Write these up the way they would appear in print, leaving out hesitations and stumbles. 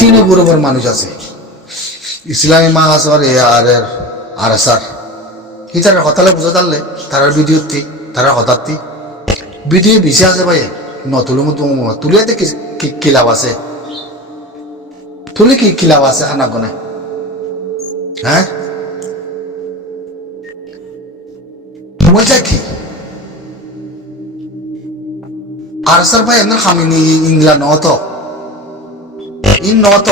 তিন গ্রুপের মানুষ আছে, ইসলামী মাহাসর এ আর আসার তারা হতালে বুঝা তারলে তারা ভিডিও তারা হতাত্তি ভিডিও বেশি আছে ভাই নতুন তুলিয়াতে কি লাভ আছে, তুলে কি লাভ আছে খানা গনে? হ্যাঁ মজা কি আর স্যার ভাই এমন খামিনি ইংলা নত ইন নত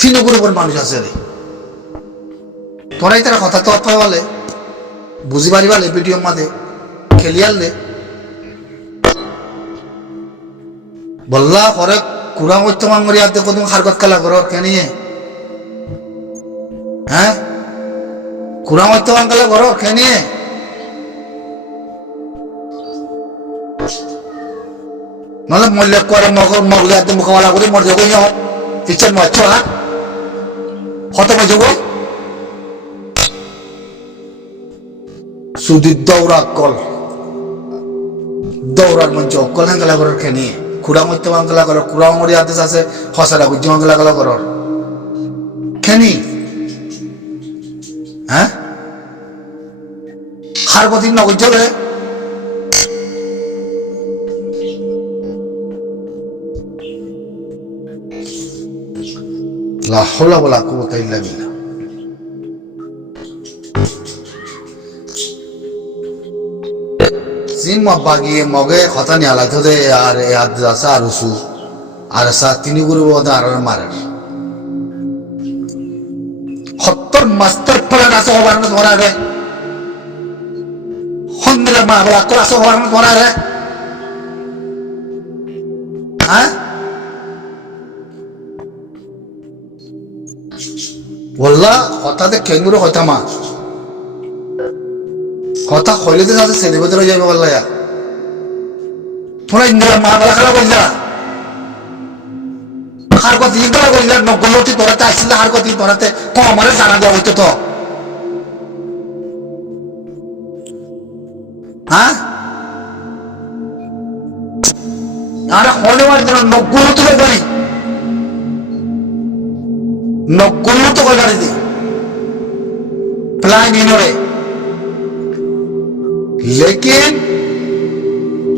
তিন গ্রুপের মানুষ আছে রে, তোরাই তারা কথা তো পাই বলে বুঝি পারি বলে ভিডিও মাঝে খেলিয়ালে বললা পরে কুড়া করতে মাঙ্গরি আর দেখো তুমি হারকত খেলা করো কেনিয়ে, হ্যাঁ কুড়া করতে মাঙ্গলা করো কেনিয়ে নহলে মল্য করে মগলে একদম মোকাবেলা করে মর যাবো ইচ্ছার মরছ হ্যাঁ হত মে যাবো শুধু দৌড়ার মঞ্চ অকল হাঙ্গলা করার খেয়ে খুড়া মরতে মাঙ্গলা করো খুড়া মরি আদেশ আছে হসারা গুজ্জ মাঙ্গলা গলা করর খেনি, হ্যাঁ হার প্রতি নগদ যাবে লা হাওলা ওয়ালা কুওয়াতা ইল্লা বিল্লাহ। জিম বাগিয়ে মগে হতানি আলাই থদে আর আদসা আরুসু আর সা তিনি গুরু ওদা আর মারার হত্তর মাস্টার প্ল্যান আছে হবার না ধরা রে হন্দ্রা মা বলা ক্লাস হবার না ধরা রে, হ্যাঁ বললা হঠাৎ কেঙ্গুরো হইতা মা কথা হইলে তো যাতে ছেলে ভেতরে যাবে বললা তোরা ইন্দিরা মা বলা খেলা বললা হার কথা ইন্দিরা বললা নগলতি তোরাতে আসলে হার কথা তোরাতে কমারে জানা দেওয়া হইতো তো, হ্যাঁ আর হলে জন্য নগলতি করি নগলতি করে দি প্লাই নিনরে लेकिन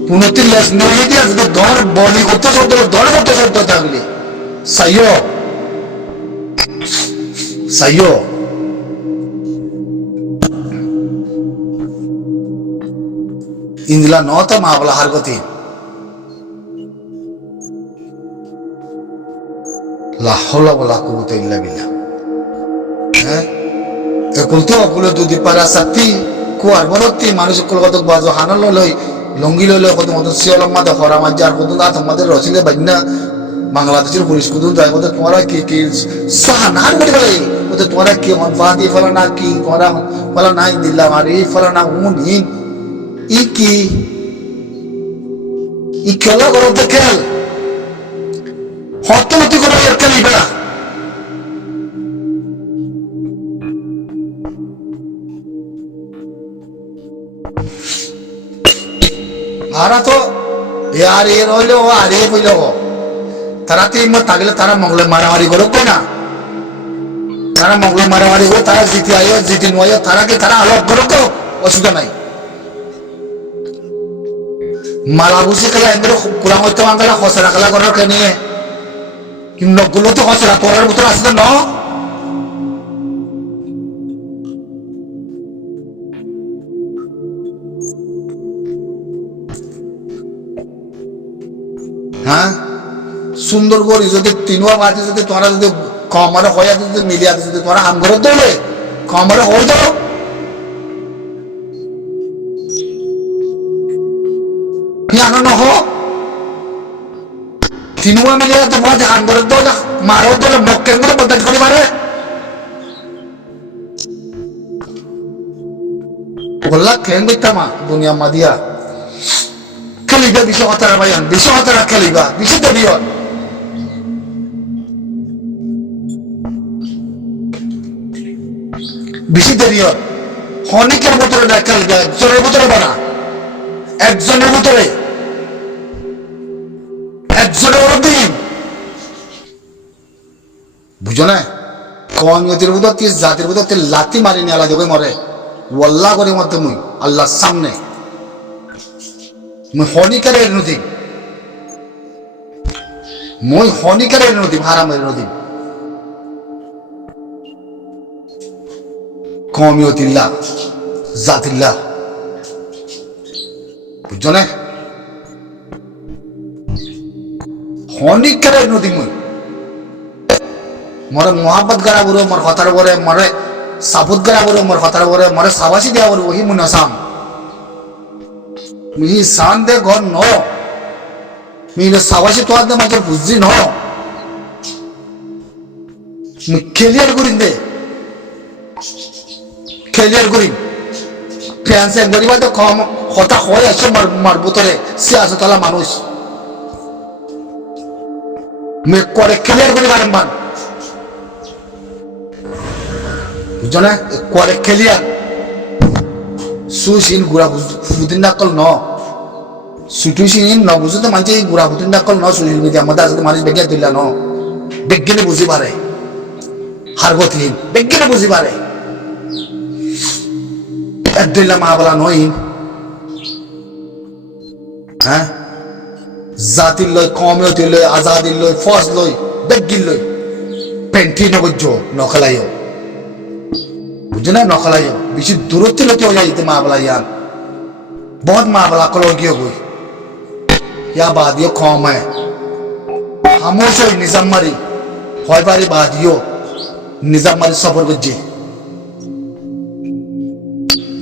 पुनति लेस नहीं दिया तो दौड़ बॉडी करते शब्द दौड़ करते शब्द থাকলে সাইয়ো সাইয়ো ইন্দলা নতা মাবলা হারগতি লা হাওলা ওয়ালা কুওয়াতা ইল্লা বিল্লাহ। হ্যাঁ একুলতে অকুল দুদি পারা সাথী কুয়ার বরতি মানুষ কলকাতা বাজো হানাল লই লঙ্গি লইল কত মতো সিয়ালম মাদা খরা মাজার কত দাঁত আমাদের রসিলে বাজনা বাংলাদেশের পুলিশ কুদুন যায় কত তোমরা কি সাহানার বলে বলে কত তোমরা কি বাদি ফলানা কি তোমরা ফলানা দিল্লা মারি ফলানা উনি ই খেলা করো তো খেল হতমতি করে এর খেলিবা আরা তো यार ये রইলো আর এ হইলো তারা তো হিম্মত থাকলে তারা মঙ্গলে মারামারি করবে না, তারা মঙ্গলে মারামারি করো তারা জিতি আয়ো জিতি নয় তারা কি তারা আলোক করো তো অসুবিধা নাই মালা বুঝি খেলা এমনি কুড়া হইতে বাংলা খসড়া খেলা করার কে নিয়ে কিন্তু গুলো তো খসড়া করার মতো আসলে ন হ্যাঁ সুন্দর করি যদি তিনবার মাঝে যদি তোমরা যদি কমারে হয়ে যদি মিলিয়ে যদি তোমরা হাম করে দেবে কমারে হয়ে যাও আনন্দ হোক তিনবার মিলিয়ে তোমার হাম করে দেও মারো দিলে মক্কেন করে বদাজ করে মারে বললা খেন দিতামা দুনিয়া মাদিয়া খেলিবা বিশ্ব হতারা ভাইয়ান বিশ্ব হতারা খেলিবা বিশ্ব দেবিও বেশি দেরিও অনেকের ভিতরে না খেলবে একজনের ভিতরে বানা একজনের ভিতরে একজনের দিন বুঝো না কমিয়তির বুধ জাতির বুধ লাতি মারি নিয়ে আলাদা মরে ওয়াল্লাহ করে মতো মুই আল্লাহর সামনে মুই হনিকারের নদী মই হনিকারের নদী হারামের নদী কমিয়তিল্লাহ জাতিল্লাহ বুঝছো না হনিকারের নদী মই মরে মোহাম্মত গারা বলো মোর হতার বরে মরে সাবুত গারা বলো মোর হতার বরে মরে সাবাসি দেওয়া বলো ওহি মুন আসাম মি সান দে ঘর ন মি সাবাসি তো আদে মাঝে বুঝছি ন মি ক্লিয়ার করিন দে ক্লিয়ার করিন ফ্যান্স একবারই তো কম হতা হয় আছে মার বুতরে সিয়াসতলা মানুষ মি করে ক্লিয়ার করি বারম্বার বুঝছো না করে ক্লিয়ার সুশীল গুড়া ফুদিন ডাকল ন সুটুসিন ন বুঝতে মানছে গুড়া ফুদিন ডাকল ন সুশীল মিডিয়া আমাদের আসলে মানুষ বেগে দিলা ন বেগেনে বুঝি পারে হারবতহীন বেগেনে বুঝি পারে দিল্লা মা বলা নই হ্যাঁ জাতির লই কমিয়তি লই আজাদির লই ফজ লই বেগিল লই পেন্টি নবজ্জ নখলাইও বুঝছো না নখলাইও বেশি দূরত্ব লোকে হয়ে যাইতে মা বলা ইয়ান बहुत मामला कलोगी हो गई या बादियों कौम है खामोश निजाम मारी होय बारी बादियों निजाम मारी सफर गुज्जी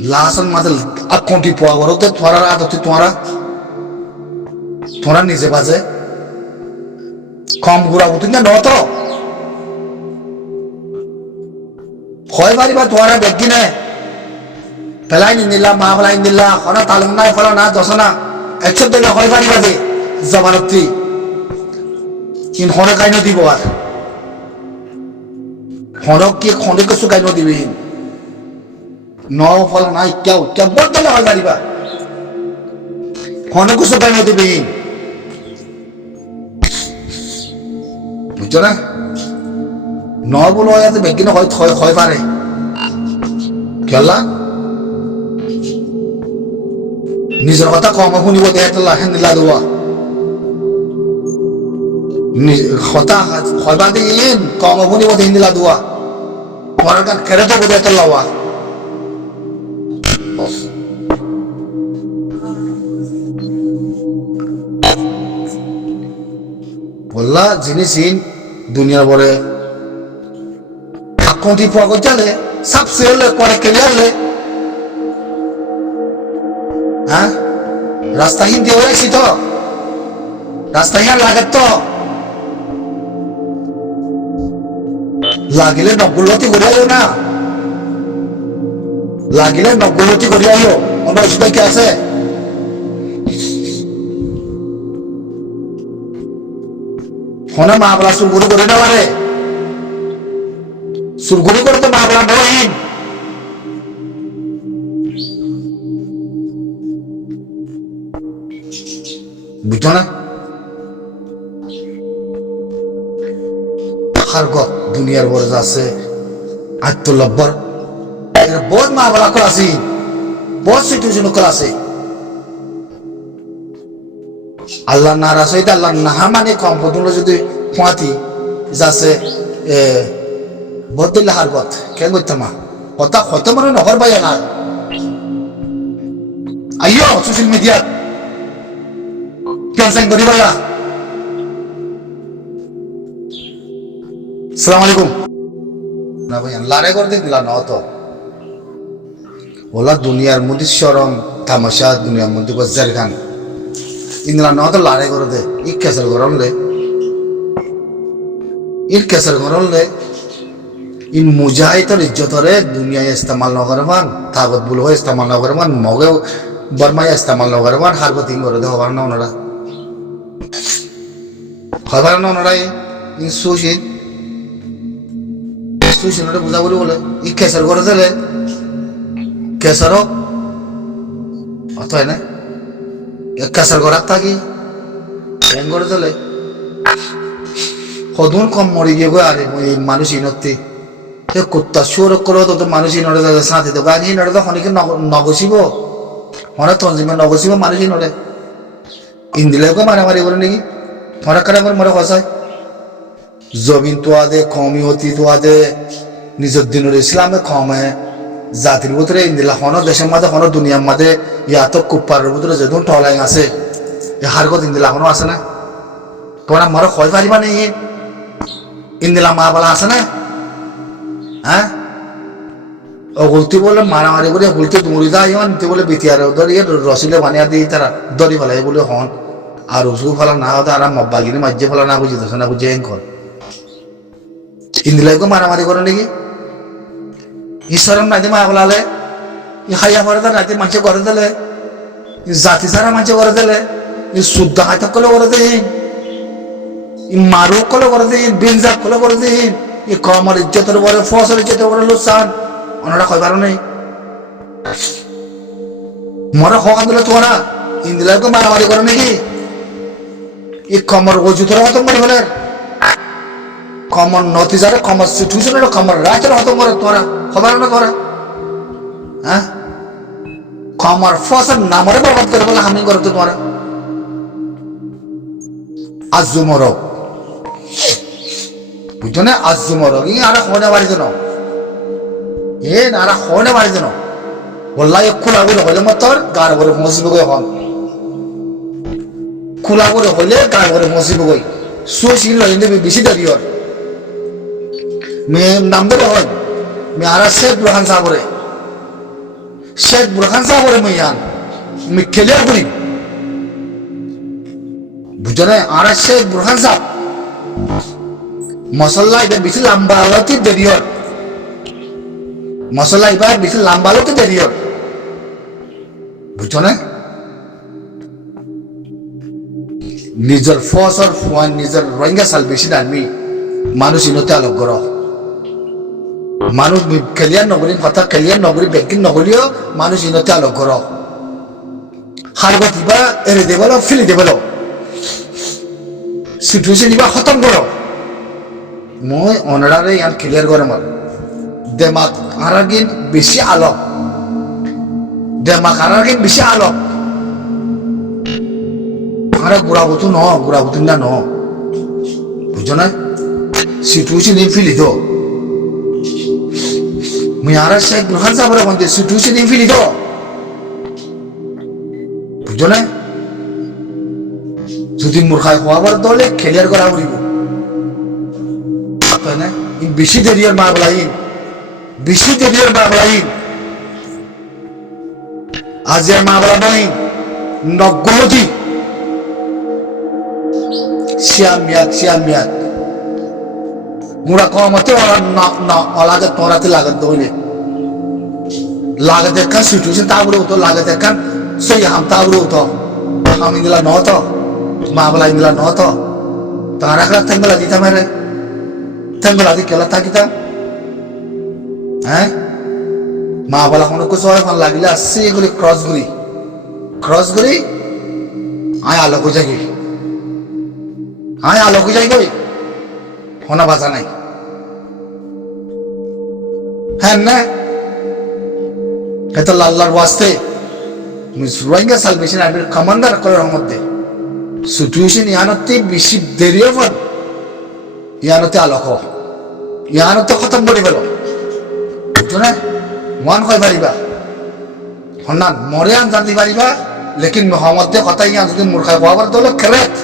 लासन मतलब अकाउंटी पुआ करो तो तुम्हारा रात होती तुम्हारा नीचे बाजे कौम बुरा होती ना नौ तो होय बारी बात तुम्हारा बेगिन है Pelai nila maaflah nila, karena talung naik kalau na dosana, except dengan kau ibarat lagi, zamanati, in hono kaino di bawah, hono kesuka kaino di bawah, no kalau naik kya boleh lah kau ibarat bah, hono kesuka kaino di bawah, bukan? No bolu ayat begini kau ibarat, kya lah? নিজের কথা কম শুনিব দেহতলা হেন্দিলা দেওয়া কথা হয়বা দিন কম শুনিব হেন্দিলা দেওয়া তোমার গান কেড়ে দেবো দেহতলা বললা জিনিস দুনিয়ার পরে আকুঁতি পোয়া গজালে সাপ সেলে করে কেলিয়ারলে হ্যাঁ রাস্তাহীন দিয়ে হয়েছি তো রাস্তাহীন লাগে তো লাগিলে নগুলতি করে আলো না লাগিলে নগুলতি করে আলো অন্য অসুবিধা কি আছে ফোনে মামলা সুরগুড়ি করে না পারে সুরগুড়ি করে তো মামলা নয় বুঝছো না হারগত দুনিয়ার বড় আছে আত্মলব্বর এর বহুত মা বলা কল আছে বহুত সিচুয়েশন কল আছে আল্লাহ নারাজ হইতে আল্লাহ নাহা মানে কম পদুলো যদি ফুয়াতি যাচ্ছে বহুত দিল্লা হারগত কেন করতাম কথা হয়তো মনে নহর বাইয়া না আইও social media Piensa en Goribala. Assalamualaikum. না ভাই লারে করে দিলা না তো ওলা দুনিয়ার মধ্যে শরম তামাশা দুনিয়ার মধ্যে বজ্জার খান ইনলা না তো লারে করে দে ই কেসার গরম লে ইর কেসার গরম লে ইন মুজাহিদর ইজ্জতরে দুনিয়ায় ইস্তেমাল না করবান তাগত বুল হয় ইস্তেমাল না করবান মগে বর্মায় ইস্তেমাল না করবান হারবত ইন করে দে হবার না ওনারা খবর না ওনারাই ইন সুশীল সুশীলটা বুঝা বলে ই কেসার করে দিলে কেসারও অত হয় না কেসার করার থাকি এন করে দিলে হদুন কম মরে গিয়ে গো আরে এই মানুষ ইনতে সে কুত্তা সুর করে তো মানুষ ইনরে সাথে তো গান ইনরে তো খনিকে নগসিব হনে তঞ্জিমে নগসিব মানুষ ইনরে ইন্দিলেও মারামারি করে নাকি হনে কারা করে মরে খসায় জমিন তোয়া দে কমি হতি তোয়া দে নিজের দিনের ইসলামে কমে জাতির ভিতরে ইন্দিলা হন দেশের মাঝে হন দুনিয়ার মাঝে ইয়াত কুপ্পারের ভিতরে যেদিন টলাই আছে এই হারগত ইন্দিলা হনো আছে না তোমরা মরে খয় পারিবা নেই ইন্দিলা মা বলা আছে না হ্যাঁ গুলতি বলে মারামারি বলে গুলতি দুমড়ি দা ইমান বলে বিতিয়ার ধরিয়ে রসিলে বানিয়ে দিই তারা দরি ফেলাই বলে হন আর রসু ফেলা না হতো আর বাগিনি মাঝে ফেলা না বুঝি না বুঝে এন কর ইন্দিলাকে মারামারি করে নাকি ঈশ্বরের নাইতে মা বলালে খাইয়া পরে তার রাতে মানুষ করে দিলে জাতি ছাড়া মানুষ করে দিলে শুদ্ধ হাতক কলে করে দিন মারুক কলে করে দিন বিনজাক কলে করে দিন কমর ইজ্জতের উপরে ফসল ইজ্জতের উপরে লোকসান ওনারা কয় পারো নেই মরা হওয়া দিলে তোরা ইন্দিলাকে মারামারি করে নাকি এই কমর অজুতরা হতম করে ফেলে কমন নতিজারে কমর সিচুয়েশনের কমর রাতের হতম করে তোরা খবর না তোরা হ্যাঁ কমর ফসল নামরে বরবাদ করে বলে হামি করে তো তোরা আজু মরক বুঝছো না আজু মরক ই আর হনে বাড়ি যেন এ আর হনে বাড়ি যেন বললা খোলা করে হইলে মত তোর গার করে মসজিদ গই হন খোলা করে হইলে গার করে মসজিদ গই সুশীল লইলে বেশি দাঁড়িয়ে मैं नाम दे रहा हूँ मैं आरा शेख बुरहान साहब रे शेख बुरहान साहब रे मैं क्लियर करी बुझे ना आरा शेख बुरहान साहब मसल्ला इधर बिल्कुल लंबा वाला देरियर मसल्ला इधर बिल्कुल लंबा वाला देरियर बुझे ना निजर फोर्स और फुआन निजर रोहिंग्या सालवेशन आर्मी मानुष इनोते आलोक करो মানুষ ক্লিয়ার নগরী কথা ক্লিয়ার নগরী ব্যাংকিং নগরীও মানুষ ইনতে আলোক কর হারগত ইবা এরে দেবল ফিলি দেবল সিচুয়েশন ইবা খতম করো মই অনারে ইয়ান ক্লিয়ার করে মার দেমাগ আরাগিন বেশি আলোক দেমাগ আরাগিন বেশি আলোক আরে গুড়াবতু না ন বুঝছো না সিচুয়েশন ইন ফিলি দো Muyara Sheikh Burhan Saab রে বন্ধে সিচুয়েশন ইনফিলি তো বুঝছো না যদি মূর্খাই হওয়ার দলে ক্লিয়ার করা উড়িব তাই না ইন বেশি দেরিয়ার মাগলাইন বেশি দেরিয়ার মাগলাইন আজের মাগলা নাই নগমতি সিয়াম মিয়াত মুড়া কমতে ওরা না অলাগে তোরাতে লাগত দইলে লাগতে কান সিচুয়েশন তাবরে হতো লাগতে কান সেই হাম তাবরে হতো হাম ইংলা নতো মাবলা ইংলা নতো তারা করা থাঙ্গলা দিতা মেরে থাঙ্গলা দি কেলা থাকিতা হ্যাঁ মাবলা কোন কিছু হয় ভাল লাগিলে আসছে এগুলি ক্রস করি আয় আলোক যাই গই হোনা বাজা নাই হ্যাঁ না এটা আল্লাহর ওয়াস্তে রোহিঙ্গা সালভেশন আর্মির কমান্ডার করার মধ্যে সিচুয়েশন ইয়ানতে বেশি দেরি হন ইয়ানতে আলোক ইয়ানতে খতম করে ফেলো বুঝছো না মন কয় পারিবা হন্নান মরে আন জানতে পারিবা লেকিন মোহাম্মদে কথা ইয়ান যদি মূর্খায় হওয়ার দলে খেরেত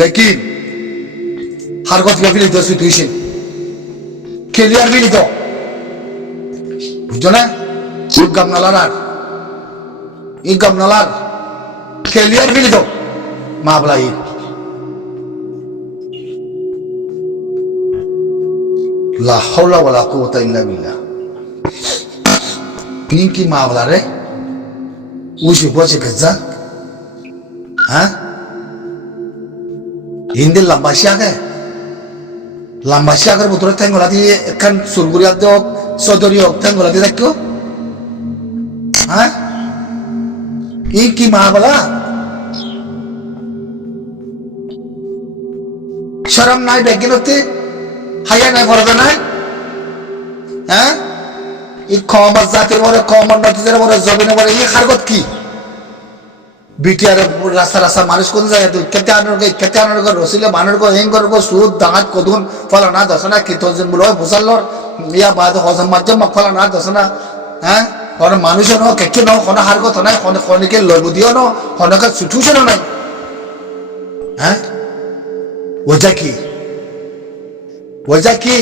লেকিন হারগত গিয়ে তো সিচুয়েশন ক্লিয়ার বিলি তো বুঝছো না ইনকাম নালার ক্লিয়ার বিলি তো মাবলাই লা হাওলা ওয়ালা কুওয়াতা ইল্লা বিল্লাহ কি মাবলা রে উসি বসে গজা হ্যাঁ হিন্দি লম্বা সিয়াগের ভিতরে ঠেঙ্গলা দিয়ে একখান সুরগুড়িয়া হোক চৌধুরী হোক ঠেঙ্গলা দিয়ে থাকতো হ্যাঁ কি মা বলা শরম নাই বেগিনতে হাইয়া নাই ফরদা নাই হ্যাঁ এই কমার জাতির মরে কমার নদীদের মরে জমিনে মরে এই খারগত কি বিটিআর রাস্তা রাস্তা মানুষ কোন জায়গায় তুই কেতে আনার রসিলে বানর কো হেং কর কো সুদ দাঁত কদুন ফলানা দশনা কিতজন বলো বুঝাল্লর ইয়া বাদ হজম মাধ্যম ফলানা দশনা হ্যাঁ কোন মানুষ ন কেকে ন কোন হার কথা নাই কোন কোনকে লইব দিও ন কোনকে সিচুয়েশন নাই হ্যাঁ ওজা কি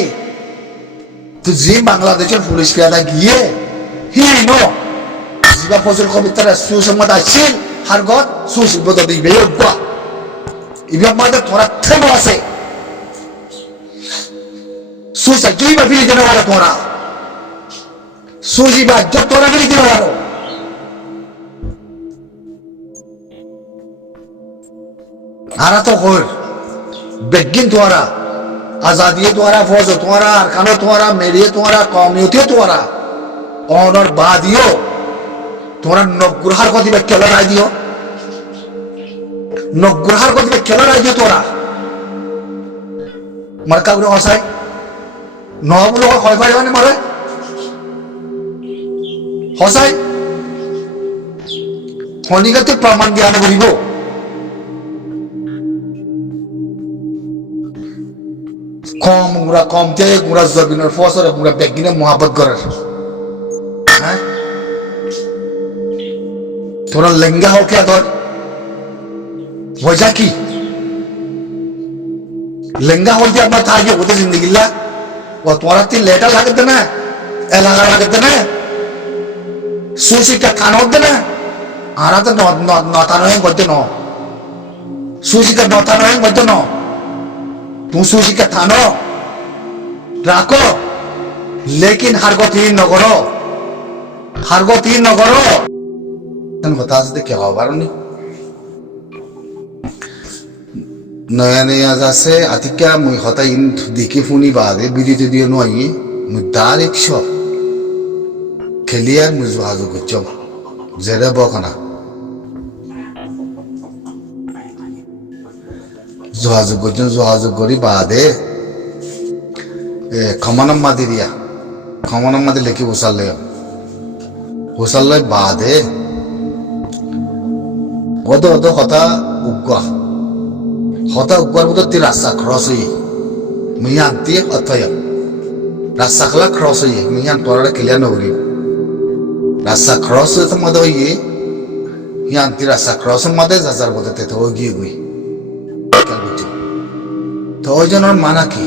তুই যে বাংলাদেশের পুলিশ পেয়াদা গিয়ে হি নো জিবা ফজল কবিতার সুসম্মত আছিল হারগত সুশিল্পত দিবে বা ইবা মাদে তোরা থেমো আছে সুসা জুইবা ফিরি দেনা ওরা তোরা সুজিবা যত তোরা ফিরি দেনা ওরা আরা তো হর বেগিন তোরা आजादी तुम्हारा फौज तुम्हारा अरकानो तुम्हारा मेरिए तुम्हारा कौमियती तुम्हारा और बादियो तुम्हारा नगुरहार को दिबे केला राय दियो नगुरहार को दिबे केला राय दियो तोरा मरका गुरो हसाय नबुलो को कय पारिबाने मारे हसाय खनिगते प्रमाण জ্ঞান করিব কম গুড়া কমতে গুড়া জবিনের ফসর গুড়া বেগিনে মোহাব্বত করার হ্যাঁ তোরা লেঙ্গা হোক কে তোর वजह की লেঙ্গা হলতে আপনার থাকে ওদের জিন্দগিল্লা ও তোমার তিন লেটার লাগতে না এলাকা লাগতে না সুশিকা কান হতে না আরা তো নতানয় করতে ন সুশিকা নতানয় করতে ন तुम सूची का थानो राखो लेकिन हरगती नगरो तन बता दे क्या खबर नहीं नया नया जैसे अतिक्या मुझे होता इन दिखी फुनी बात है बिजी तो दियो नहीं मुद्दार एक शो खेलियार मुझे आजू कुछ ज़रा बकना যোগাযোগ করি বাদে খমানম মাদি দিয়া খমানম মাদি লেখি বসালে বাদে ওদ হতা উগুয়ার মতো তি রাস্তা ক্রস হই মিয়ান তি অথয় রাস্তা খলা ক্রস হই মিয়ান তোরা ক্লিয়ার নগরি রাস্তা ক্রস হতে মধ্যে হই ইয়ান তি রাস্তা ক্রস মধ্যে যাজার মধ্যে তো গিয়ে গই तो जन माना की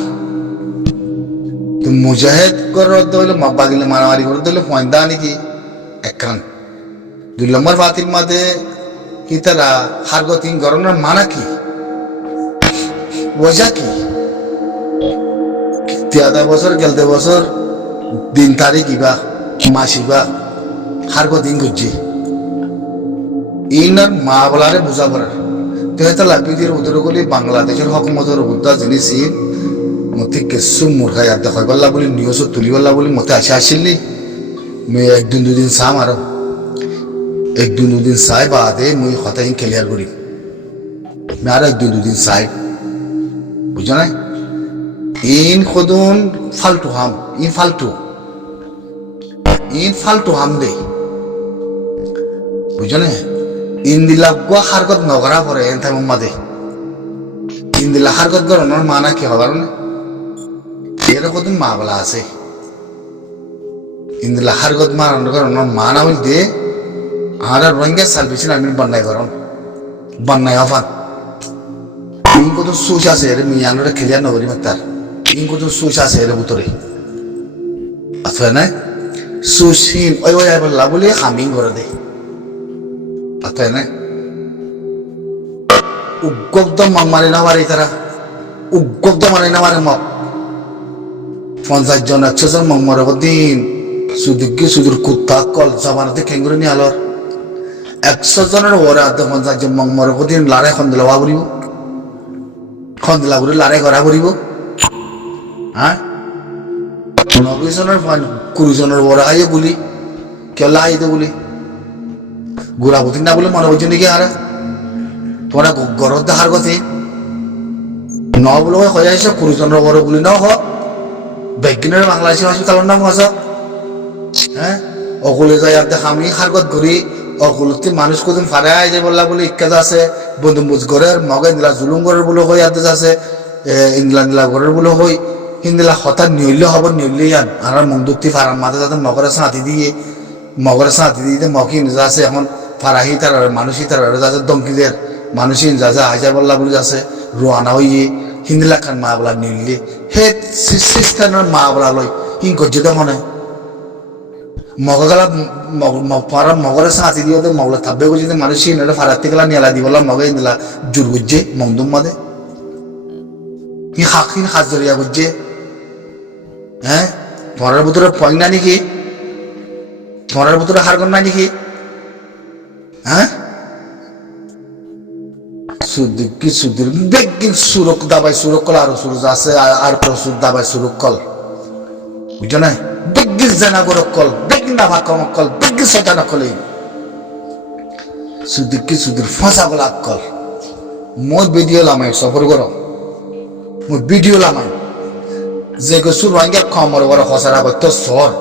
तुम मुजाहिद करो तो बागिले मारामारी करो तो फायदा नहीं की एकन दुई नंबर बात मादे की तरह हर गो तीन करो ना माना की वजह की त्यादा बसर गलते बसर दिन तारीख इबा मासिबा हर गो दिन गुज्जी इनर माँ बलारे बुझा पड़ा तो लाभिदिर उदरगली बांग्लादेशर हकुमतर उद्दा जिनिस मते केसु मुर्खा याद देखला बोली न्यूज तुलिबला बोली मते आशा आसिली मैं एक दिन दो दिन साम आरो एक दिन दो दिन साय बादे मुई खताइन क्लियर करी मैं आरो एक दिन दो दिन साय बुझा ना इन खुदुन फालतू हम दे बुझा ना इंदिला गो हारगत नगरा परे एंथा मम्मादे इंदिला हारगत गरो नर माना की हबार ने एरा को तुम माबला आसे इंदिला हारगत मारन गरो नर माना होल दे आरा रंगे सालबिसिन आमिन बननाय अफान इनको तो सुशा से रे मियानो रे खलिया नगरी मतार इनको तो सुशा से रे बुतरे अथवा ना सुशीन ओय ओय बल्ला बोली हामिंग करे दे आता है ना उग्गोब्द मारे ना वारे इतरा उग्गोब्द मारे ना वारे मग 50 জন 100 জন মারে দিন সুদুর কুত্তা কল জামানতে কেঙ্গুরে নি আলোর 100 জনের ওরা 50 জন মারে দিন লারে খন্দলা বাবুরিব খন্দলা গুরে লারে করা করিব হ্যাঁ 90 জনের 20 জনের ওরা আইয়ে বলি কেলা আইতে বলি गुरा बुद्धि ना बोले मन बुझे नहीं क्या तुम्हारा गौरव हार गए ন বলে হয়ে আসে কুড়িজনের বড় বলি ন হোক বেগিনের বাংলাদেশি হসপিটালের নাম আছে হ্যাঁ অকুলে যাই আর আমি খারগত ঘুরি অকুলতি মানুষ কোদিন ফারে আয় যে বললা বলে ইক্কাজ আছে বন্ধু মুজগরের মগে ইন্দিলা জুলুম গরের বলে হই আতে আছে ইন্দিলা নীলা গরের বলে হই ইন্দিলা হঠাৎ নিউলে হব নিউলে ইয়ান আর মংদুক্তি ফারার মাথা যাতে মগরে সাঁতি দিয়ে মকি নিজা আছে এখন ফারাহি তার মানুষই তার যাতে দমকিদের মানুষই যাতে আইজা বললা বলে যাচ্ছে রোয়ানা হইয়ে হিন্দিলা খান মা বলা নিউলে হে সিস্টানের মা বলা লই হিং করছে তো মনে মগলা মগরে সাঁতি দিয়ে মগলা থাকবে যদি মানুষই নেড়ে ফারাতে গেলা নিয়ালা দি বললাম মগে ইন্দিলা জুর বুঝছে মংদুম মাদে হি হাকিন হাত জড়িয়া বুঝছে হ্যাঁ পরের ভিতরে পয়েন্ট না নাকি পরের ভিতরে হারগন না নাকি হ্যাঁ সুদিকি সুদির বেগিন সুরক দাবাই সুরক কল আরো সুরজ আছে আর প্রসুর দাবাই সুরক কল বুঝছো না বেগিন জানা গরক কল বেগিন না ভাকম কল বেগিন শতানা কলে সুদিকি সুদির ফাঁসা গলা কল মই ভিডিও লামাই সফর করো মই ভিডিও লামাই যে গসুর রঙের কমর বড় হসারা করতো সর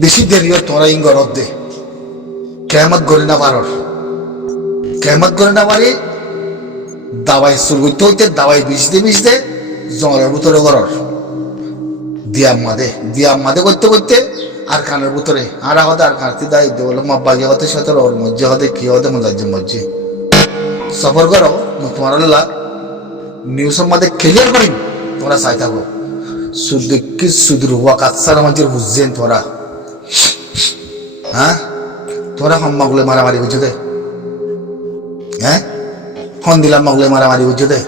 বেশি দেরিও তোরা ইঙ্গরত দে কেমত গড়ি না পারর কেমত গড়ি না পারি দাবাই সুর করতে হইতে দাবাই বিষতে জঙ্গলের ভিতরে গরর দিয়াম মাদে করতে করতে আর কানের ভিতরে আর হতে আর কানতে দায় বলে মাব্বাজি হতে সাথে ওর মজ্জে হতে কি হতে মজ্জে সফর করো তোমার নিউজের মধ্যে ক্লিয়ার করিম তোমরা চাই থাকো সুদিকি সুদূর হওয়া কাছার মাঝে বুঝছেন তোরা হ্যাঁ তোরা হম্মাগুলো মারামারি বুঝছো দে হ্যাঁ ফোন দিলাম মাগুলো মারামারি বুঝছো দে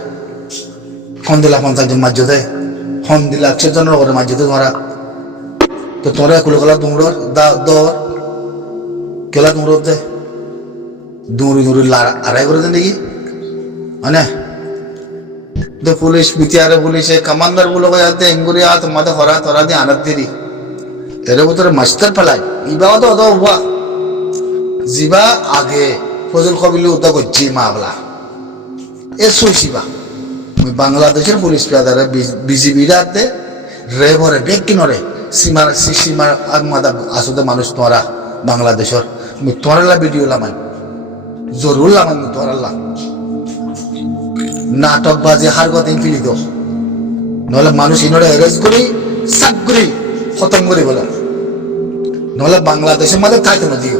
ফোন দিলা 50 জন মাঝে দে ফোন দিলা 100 জনের ওপরে মাঝে দে তোরা তো তোরা কুলো গলা দুমড়র দর কেলা দুমড়র দে দৌড়ি আড়াই করে দেন নাকি মানে পুলিশ বিটিয়ারে পুলিশে কমান্ডার বলে যাতে এঙ্গুরি হাত মাথা হরা তোরা দিয়ে আনাত দিরি এর ভিতরে মাস্টার ফেলাই ইবাও তো অত হওয়া জিবা আগে ফজল কবিলি উদ্যোগ করছি মামলা এ সইছিবা বাংলাদেশের পুলিশ পেয়াদারে বিজিবিরা হাতে রে ভরে বেগ কিনরে সীমার মাদা আসতে মানুষ তোরা বাংলাদেশের তোরালা ভিডিও লামাই জরুর লামাই তোরালা নাটক বাজে হার গদিন ফিলি দো নহলে মানুষ ইনরে এরেস্ট করি সাক করি খতম করি বলে নহলে বাংলাদেশের মধ্যে থাকতে না দিও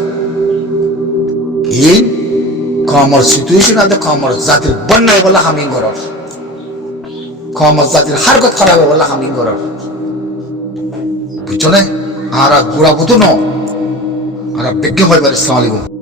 এই কমর সিচুয়েশন আছে কমর জাতির বন্যায় বলে হামিং করার কমর জাতির হারকত খারাপ বলে হামিং করার বুঝছো না আর গুড়া বুতো ন আর বেগে হয় পারে। আসসালামু আলাইকুম।